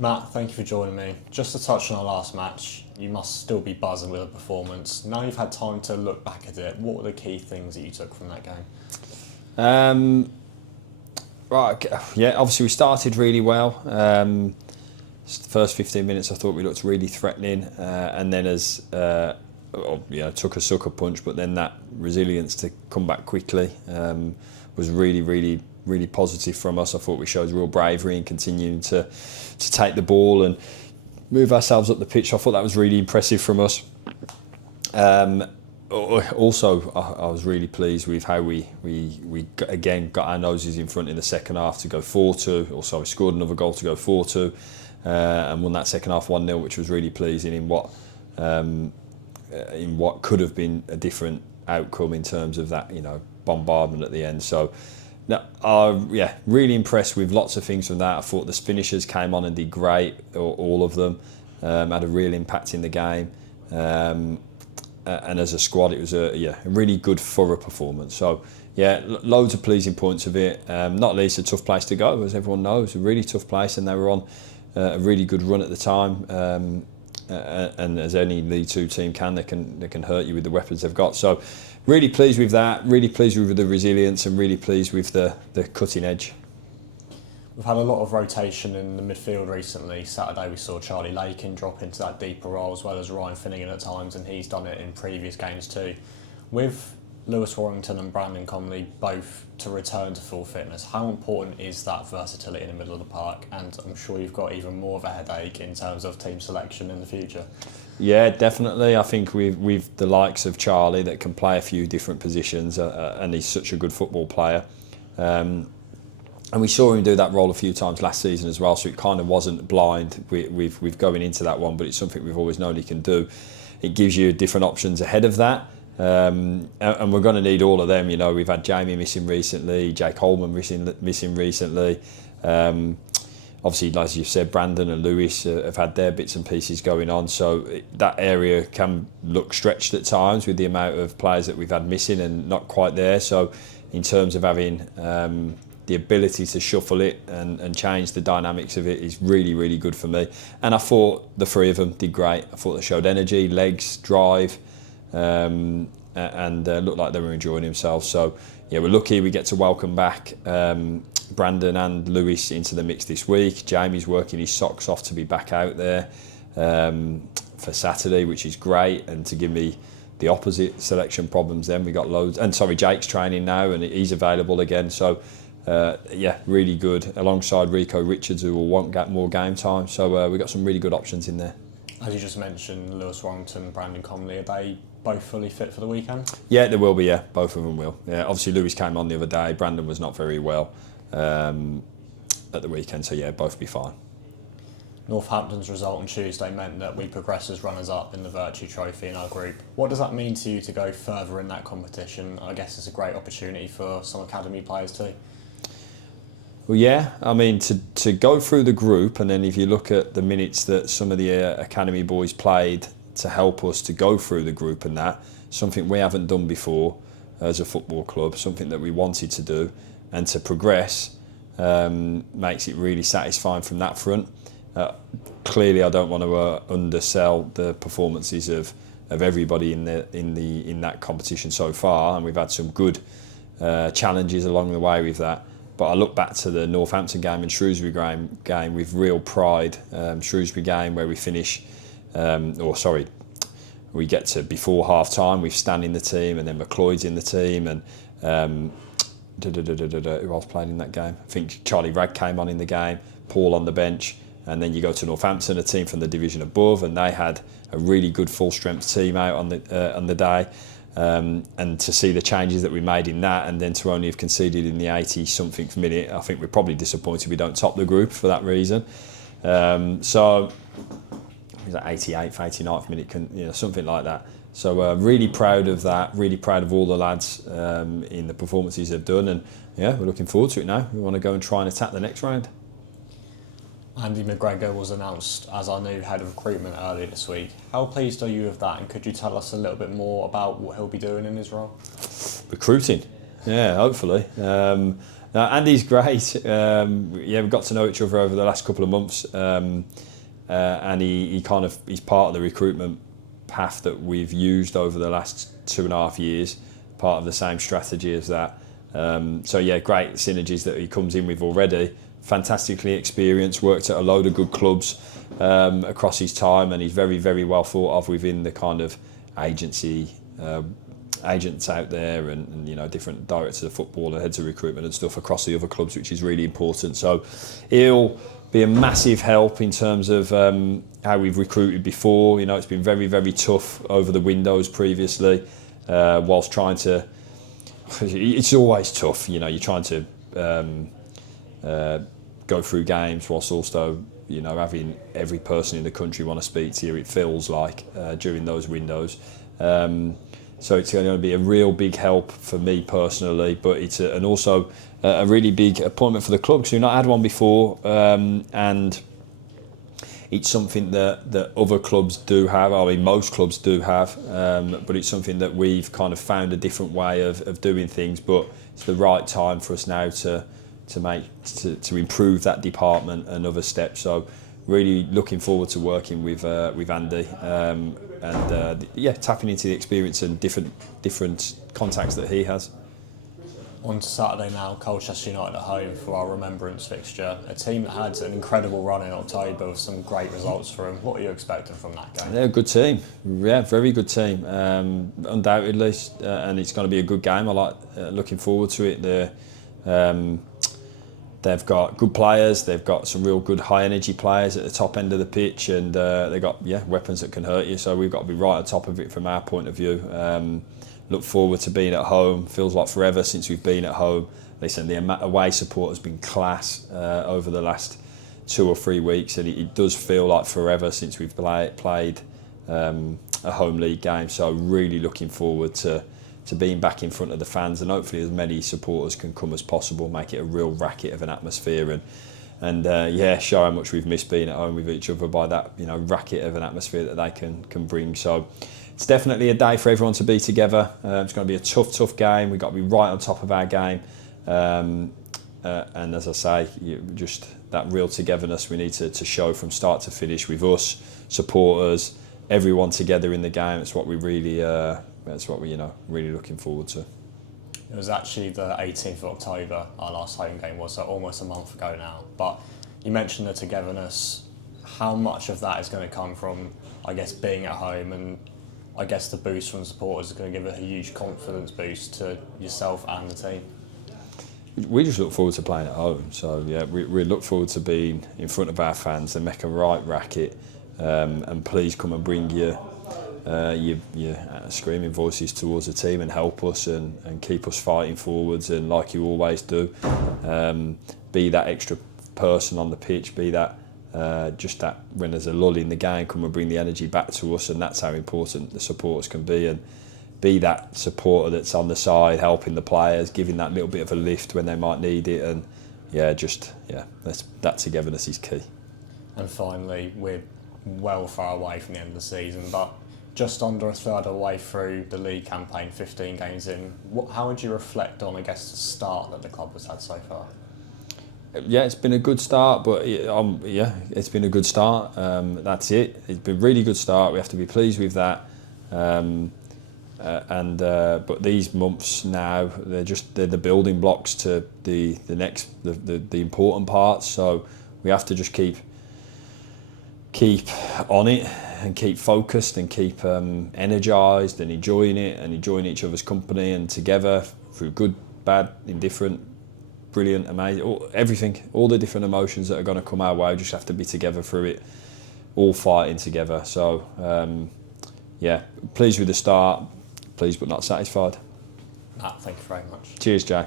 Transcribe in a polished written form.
Matt, thank you for joining me. Just to touch on our last match, you must still be buzzing with the performance. Now you've had time to look back at it, what were the key things that you took from that game? Right, yeah, obviously we started really well. The first 15 minutes I thought we looked really threatening, and then took a sucker punch, but then that resilience to come back quickly was really positive from us. I thought we showed real bravery in continuing to take the ball and move ourselves up the pitch. I thought that was really impressive from us. Also, I was really pleased with how we again got our noses in front in the second half to go 4-2. Also, we scored another goal to go 4-2 and won that second half 1-0, which was really pleasing in what could have been a different outcome in terms of that bombardment at the end. So, really impressed with lots of things from that. I thought the finishers came on and did great, all of them, had a real impact in the game. And as a squad, it was a really good, thorough performance. So, loads of pleasing points of it. Not least a tough place to go, as everyone knows, a really tough place, and they were on a really good run at the time. And as any League Two team can, they can hurt you with the weapons they've got. So, really pleased with that. Really pleased with the resilience, and really pleased with the cutting edge. We've had a lot of rotation in the midfield recently. Saturday we saw Charlie Lakin drop into that deeper role, as well as Ryan Finnegan at times, and he's done it in previous games too. With Lewis Warrington and Brandon Comley both to return to full fitness, how important is that versatility in the middle of the park? And I'm sure you've got even more of a headache in terms of team selection in the future. Yeah, definitely. I think with the likes of Charlie that can play a few different positions, and he's such a good football player. And we saw him do that role a few times last season as well, so it kind of wasn't blind with going into that one, but it's something we've always known he can do. It gives you different options ahead of that, and we're going to need all of them. We've had Jamie missing recently, Jake Holman missing recently. Obviously, as you've said, Brandon and Lewis have had their bits and pieces going on, so that area can look stretched at times with the amount of players that we've had missing and not quite there. So in terms of having the ability to shuffle it and change the dynamics of it is really good for me. And I thought the three of them did great. I thought they showed energy, legs, drive, and looked like they were enjoying themselves. So we're lucky we get to welcome back Brandon and Lewis into the mix this week. Jamie's working his socks off to be back out there for Saturday, which is great, and to give me the opposite selection problems then. We got loads, and Jake's training now and he's available again. So really good, alongside Rico Richards, who will want more game time. So we've got some really good options in there. As you just mentioned, Lewis Warrington, Brandon Comley, are they both fully fit for the weekend? Yeah, they will be, both of them will. Yeah, obviously Lewis came on the other day, Brandon was not very well at the weekend, so both be fine. Northampton's result on Tuesday meant that we progressed as runners-up in the Virtue Trophy in our group. What does that mean to you to go further in that competition? I guess it's a great opportunity for some academy players too. Well, I mean, to go through the group, and then if you look at the minutes that some of the academy boys played to help us to go through the group, and that, something we haven't done before as a football club, something that we wanted to do, and to progress makes it really satisfying from that front. Clearly, I don't want to undersell the performances of everybody in that competition so far, and we've had some good challenges along the way with that. But I look back to the Northampton game and Shrewsbury game with real pride. Shrewsbury game where we finish, we get to before half time, we've Stan in the team, and then McLeod's in the team, and who else played in that game? I think Charlie Ragg came on in the game, Paul on the bench, and then you go to Northampton, a team from the division above, and they had a really good full strength team out on the day. And to see the changes that we made in that, and then to only have conceded in the 80-something minute, I think we're probably disappointed we don't top the group for that reason. So it was that 88th, 89th minute, something like that. So really proud of that, really proud of all the lads in the performances they've done, and we're looking forward to it now. We want to go and try and attack the next round. Andy McGregor was announced as our new head of recruitment earlier this week. How pleased are you with that, and could you tell us a little bit more about what he'll be doing in his role? Recruiting, hopefully. No, Andy's great. We've got to know each other over the last couple of months, and he's part of the recruitment path that we've used over the last 2.5 years, part of the same strategy as that. Great synergies that he comes in with already. Fantastically experienced, worked at a load of good clubs across his time, and he's very, very well thought of within the kind of agency agents out there, and different directors of football and heads of recruitment and stuff across the other clubs, which is really important. So he'll be a massive help in terms of how we've recruited before. It's been very, very tough over the windows previously, whilst trying to. It's always tough, you're trying to go through games whilst also having every person in the country want to speak to you, it feels like, during those windows. So it's going to be a real big help for me personally, but it's also a really big appointment for the club because we've not had one before, and it's something that other clubs do have. I mean, most clubs do have, but it's something that we've kind of found a different way of doing things. But it's the right time for us now to improve that department another step. So really looking forward to working with Andy, tapping into the experience and different contacts that he has. On to Saturday now, Colchester United at home for our remembrance fixture. A team that had an incredible run in October with some great results for them. What are you expecting from that game? They're a good team. Yeah, very good team. Undoubtedly, and it's going to be a good game. I like looking forward to it. They've got good players. They've got some real good high energy players at the top end of the pitch, and they've got weapons that can hurt you. So we've got to be right on top of it from our point of view. Look forward to being at home. Feels like forever since we've been at home. Listen, the away support has been class over the last 2 or 3 weeks, and it does feel like forever since we've played a home league game. So really looking forward to being back in front of the fans, and hopefully as many supporters can come as possible, make it a real racket of an atmosphere, and show how much we've missed being at home with each other by that racket of an atmosphere that they can bring. So it's definitely a day for everyone to be together. It's going to be a tough game. We've got to be right on top of our game, and as I say, just that real togetherness we need to show from start to finish with us, supporters, everyone together in the game. It's what we really really looking forward to. It was actually the 18th of October, our last home game was, so almost a month ago now. But you mentioned the togetherness. How much of that is going to come from, I guess, being at home, and I guess the boost from supporters is going to give it a huge confidence boost to yourself and the team? We just look forward to playing at home. So we look forward to being in front of our fans and make a right racket, and please come and bring your screaming voices towards the team and help us and keep us fighting forwards, and like you always do, be that extra person on the pitch, be that just that when there's a lull in the game, come and bring the energy back to us, and that's how important the supporters can be, and be that supporter that's on the side helping the players, giving that little bit of a lift when they might need it, and that togetherness is key. And finally, we're well far away from the end of the season, but just under a third of the way through the league campaign, 15 games in. How would you reflect on, I guess, the start that the club has had so far? Yeah, it's been a good start, but it's been a good start. That's it. It's been a really good start. We have to be pleased with that. But these months now, they're the building blocks to the important parts. So we have to just keep on it and keep focused and keep energised and enjoying it and enjoying each other's company and together through good, bad, indifferent, brilliant, amazing, everything, all the different emotions that are going to come our way. We just have to be together through it, all fighting together. So pleased with the start, pleased but not satisfied. Matt, thank you very much. Cheers, Jay.